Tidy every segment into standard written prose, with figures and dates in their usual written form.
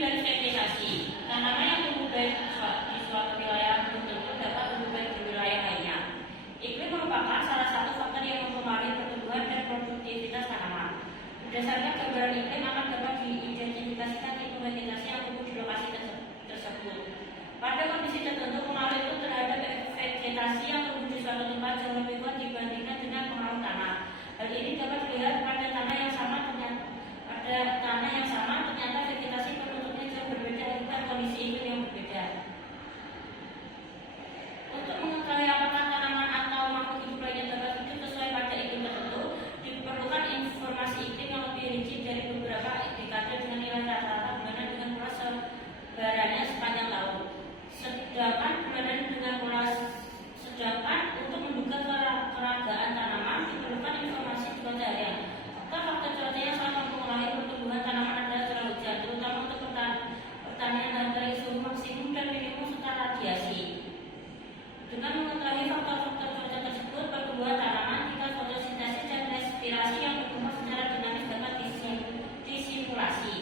dari vegetasi. Tanaman yang tumbuh baik di suatu wilayah belum tentu dapat tumbuh baik di wilayah lainnya. Iklim merupakan salah satu faktor yang mempengaruhi pertumbuhan dan produktivitas tanaman. Berdasarkan gambaran iklim akan dapat diidentifikasikan tipe vegetasi yang tumbuh di lokasi tersebut. Pada kondisi tertentu, pengaruh itu terhadap vegetasi yang tumbuh di suatu tempat jauh lebih kuat dibandingkan dengan pengaruh tanah. Hal ini dapat dilihat pada tanah yang sama ternyata vegetasi penduduknya jauh berbeda akibat kondisi iklim yang berbeda. Untuk mengetahui apakah tanaman atau makhluk hidup lainnya dapat hidup sesuai pada iklim tertentu, diperlukan informasi iklim yang lebih rinci dari beberapa indikator dengan nilai rata-rata bulanan dengan pola sebarannya sepanjang tahun. Sedangkan untuk menduga keragaan tanaman diperlukan informasi cuaca harian. Faktor cuaca yang sangat mempengaruhi pertumbuhan tanaman adalah curah hujan, terutama untuk pertanian dalam garis suhu maksimum dan minimum serta radiasi. Dengan mengetahui faktor-faktor cuaca tersebut, pertumbuhan tanaman, tingkat fotosintesis dan respirasi yang berkembang secara dinamis dapat disimulasi.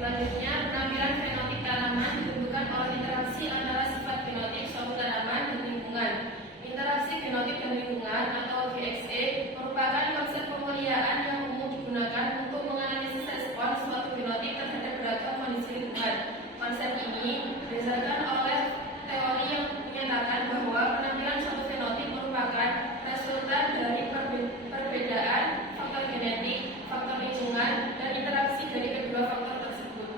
Selanjutnya, penampilan fenotip tanaman ditentukan oleh interaksi antara sifat fenotip suatu tanaman dan lingkungan. Interaksi fenotip dan lingkungan atau VXE merupakan konsep pemuliaan yang umum digunakan untuk menganalisis respons suatu fenotip terhadap beragam kondisi lingkungan. Konsep ini berdasarkan oleh teori yang menyatakan bahwa penampilan suatu fenotip merupakan resultan dari perbedaan faktor genetik, faktor lingkungan, dan interaksi dari kedua faktor tersebut.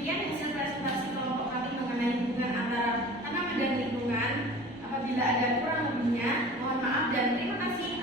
demikian hasil presentasi kelompok kami mengenai hubungan antara tanaman dan lingkungan. Apabila ada kurang lebihnya, mohon maaf dan terima kasih.